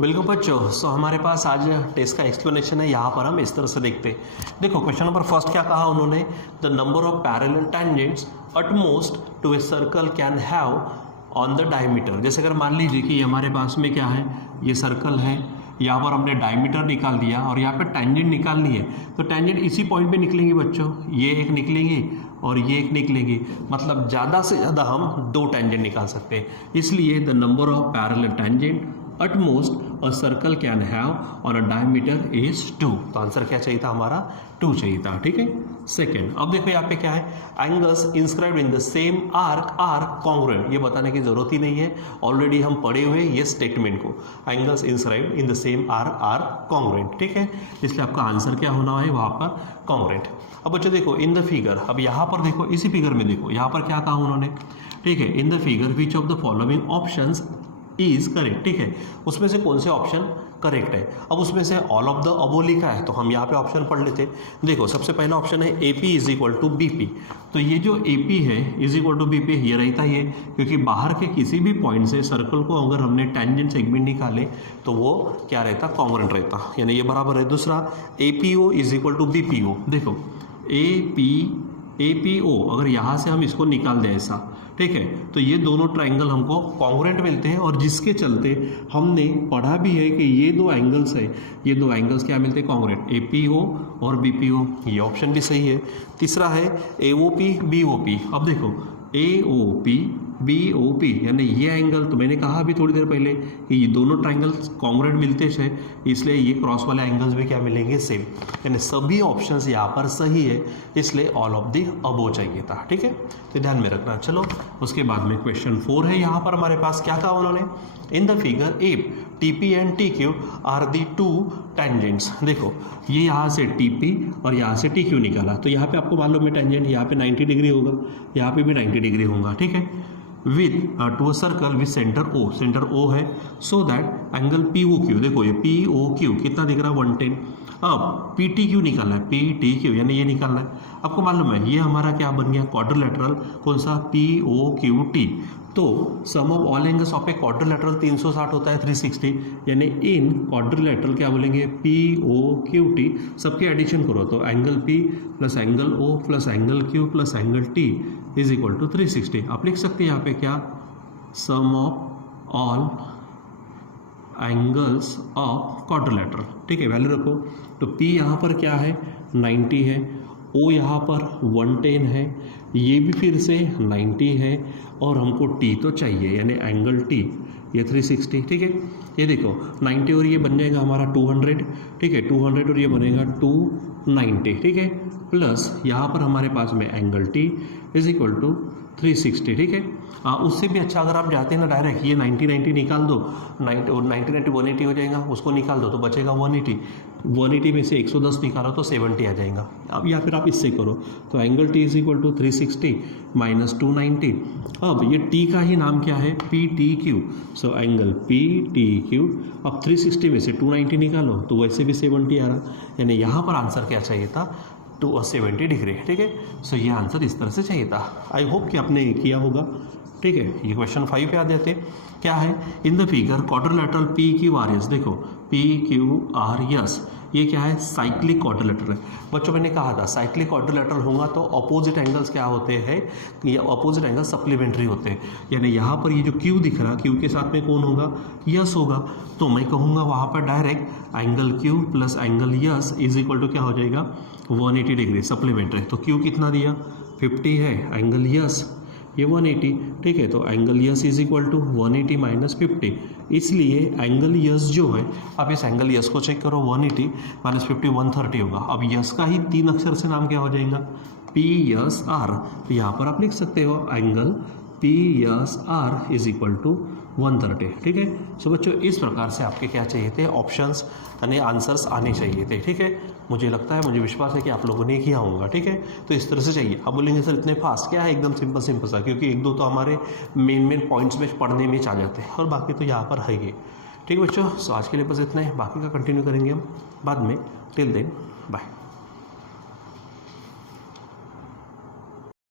Welcome बच्चों। हमारे पास आज टेस्ट का एक्सप्लेनेशन है। यहाँ पर हम इस तरह से देखते हैं। देखो क्वेश्चन नंबर फर्स्ट क्या कहा उन्होंने, the number of parallel tangents at most to a circle can have on the diameter. जैसे अगर मान लीजिए कि हमारे पास में क्या है, ये सर्कल है, यहाँ पर हमने डायमीटर निकाल दिया और यहाँ पे टेंजेंट निकालनी है, तो टेंजेंट इसी पॉइंट पे निकलेंगे बच्चों, ये एक निकलेंगे और ये एक निकलेंगे, मतलब ज़्यादा से ज़्यादा हम 2 टेंजेंट निकाल सकते हैं। इसलिए the number of parallel tangent at most a circle can have on a diameter is 2। तो आंसर क्या चाहिए था हमारा, 2 चाहिए था। ठीक है। सेकेंड, अब देखो यहाँ पे क्या है, angles inscribed in the same arc are congruent. ये बताने की जरूरत ही नहीं है, ऑलरेडी हम पढ़े हुए ये स्टेटमेंट को, angles inscribed in the same arc are congruent. ठीक है, इसलिए आपका आंसर क्या होना है वहाँ पर, कॉन्ग्रुएंट। अब बच्चों देखो इन द फिगर, अब यहाँ पर देखो, इसी फिगर में देखो, यहाँ पर क्या कहा उन्होंने, ठीक है, इन the figure which of the following options is correct. ठीक है, उसमें से कौन से ऑप्शन करेक्ट है। अब उसमें से ऑल ऑफ द अबो लिखा है, तो हम यहाँ पे ऑप्शन पढ़ लेते हैं। देखो सबसे पहला ऑप्शन है A P is equal to B P. तो ये जो ए पी है is equal to B P, ये रहता ही है, क्योंकि बाहर के किसी भी पॉइंट से सर्कल को अगर हमने टेंजेंट सेगमेंट निकाले तो वो क्या रहता, कॉन्ग्रुएंट रहता, यानी ये बराबर है। दूसरा A P O is equal to B P O. देखो ए पी ओ अगर यहाँ से हम इसको निकाल दें ऐसा, ठीक है, तो ये दोनों ट्राइंगल हमको कॉन्ग्रुएंट मिलते हैं, और जिसके चलते हमने पढ़ा भी है कि ये 2 एंगल्स है, ये 2 एंगल्स क्या मिलते हैं, कॉन्ग्रुएंट, ए पी ओ और बी पी ओ। ये ऑप्शन भी सही है। तीसरा है A O P B O P. अब देखो A O P B O P, यानी ये एंगल, तो मैंने कहा अभी थोड़ी देर पहले कि ये दोनों ट्राइंगल्स कॉन्ग्रुएंट मिलते हैं, इसलिए ये क्रॉस वाले एंगल्स भी क्या मिलेंगे, सेम। यानी सभी ऑप्शंस यहाँ पर सही है, इसलिए ऑल ऑफ द अबो चाहिए था। ठीक है, तो ध्यान में रखना। चलो उसके बाद में क्वेश्चन 4 है। यहाँ पर हमारे पास क्या कहा उन्होंने, in the figure if T P and T Q are the 2 tangents. देखो ये यहाँ से टी पी और यहाँ से टी क्यू निकाला, तो यहाँ पे आपको मालूम है टेंजेंट यहाँ पे 90 डिग्री होगा, यहाँ पे भी 90 डिग्री होगा। ठीक है, with to a circle with centre O, centre O है, so that angle P O Q, देखो ये पी ओ क्यू कितना दिख रहा है, 110। अब पी टी क्यू निकालना है, पी टी क्यू यानी ये निकालना है। आपको मालूम है ये हमारा क्या बन गया, क्वाड्रिलेटरल, कौन सा, पी ओ क्यू टी। तो sum of all angles of a quadrilateral 360 होता है 360, यानी इन क्वाड्रिलेटरल क्या बोलेंगे, पी ओ क्यू टी, सबके एडिशन करो तो angle P plus angle O plus angle Q plus angle T is equal to 360। आप लिख सकते हैं यहाँ पे क्या, sum of all angles of quadrilateral. ठीक है, वैल्यू रखो, तो P यहाँ पर क्या है 90 है, O यहाँ पर 110 है, ये भी फिर से 90 है, और हमको T तो चाहिए, यानी एंगल T ये 360। ठीक है, ये देखो 90 और ये बन जाएगा हमारा 200। ठीक है, 200 और ये बनेगा 290। ठीक है, प्लस यहाँ पर हमारे पास में angle T is equal to 360। ठीक है, उससे भी अच्छा अगर आप जाते हैं ना डायरेक्ट, ये 90 निकाल दो, 90 180 हो जाएगा, उसको निकाल दो तो बचेगा 180 में से 110 निकालो तो 70 आ जाएगा। अब या फिर आप इससे करो, तो angle T is equal to 360 minus 290। अब ये T का ही नाम क्या है, P T Q, so angle P T Q. अब 360 में से 290 निकालो तो वैसे भी 70 आ रहा, यानी यहाँ पर आंसर क्या चाहिए था, 270 डिग्री। ठीक है, सो ये आंसर इस तरह से चाहिए था। आई होप कि आपने किया होगा। ठीक है, ये क्वेश्चन 5 पे आ जाते हैं। क्या है, इन the figure quadrilateral P Q R S. देखो पी क्यू आर एस, ये क्या है, साइक्लिक क्वाड्रिलेटरल है। बच्चों मैंने कहा था साइक्लिक क्वाड्रिलेटरल होगा तो अपोजिट एंगल्स क्या होते हैं, ये अपोजिट एंगल सप्लीमेंट्री होते हैं, यानी यहाँ पर ये जो क्यू दिख रहा, क्यू के साथ में कौन होगा, यस होगा, तो मैं कहूँगा वहाँ पर direct angle Q plus angle S is equal to क्या हो जाएगा, 180 डिग्री सप्लीमेंट्री। तो क्यू कितना दिया, 50 है, एंगल यस ये 180। ठीक है, तो angle S is equal to 180 minus 50, इसलिए एंगल यस जो है, आप इस एंगल यस को चेक करो, 180 माइनस 50 130 होगा। अब यस का ही 3 अक्षर से नाम क्या हो जाएगा, पी यस आर। तो यहाँ पर आप लिख सकते हो angle P S R is equal to 130। ठीक है, सो बच्चों इस प्रकार से आपके क्या चाहिए थे, ऑप्शंस यानी आंसर्स आने चाहिए थे। ठीक है, मुझे लगता है, मुझे विश्वास है कि आप लोगों ने किया होगा। ठीक है, तो इस तरह से चाहिए। अब बोलेंगे सर इतने फास्ट क्या है, एकदम सिंपल सा, क्योंकि 1-2 तो हमारे मेन पॉइंट्स में पढ़ने में आ जाते हैं और बाकी तो यहाँ पर है ही। ठीक है बच्चों, सो आज के लिए बस इतना है, बाकी का कंटिन्यू करेंगे हम बाद में। Till then bye.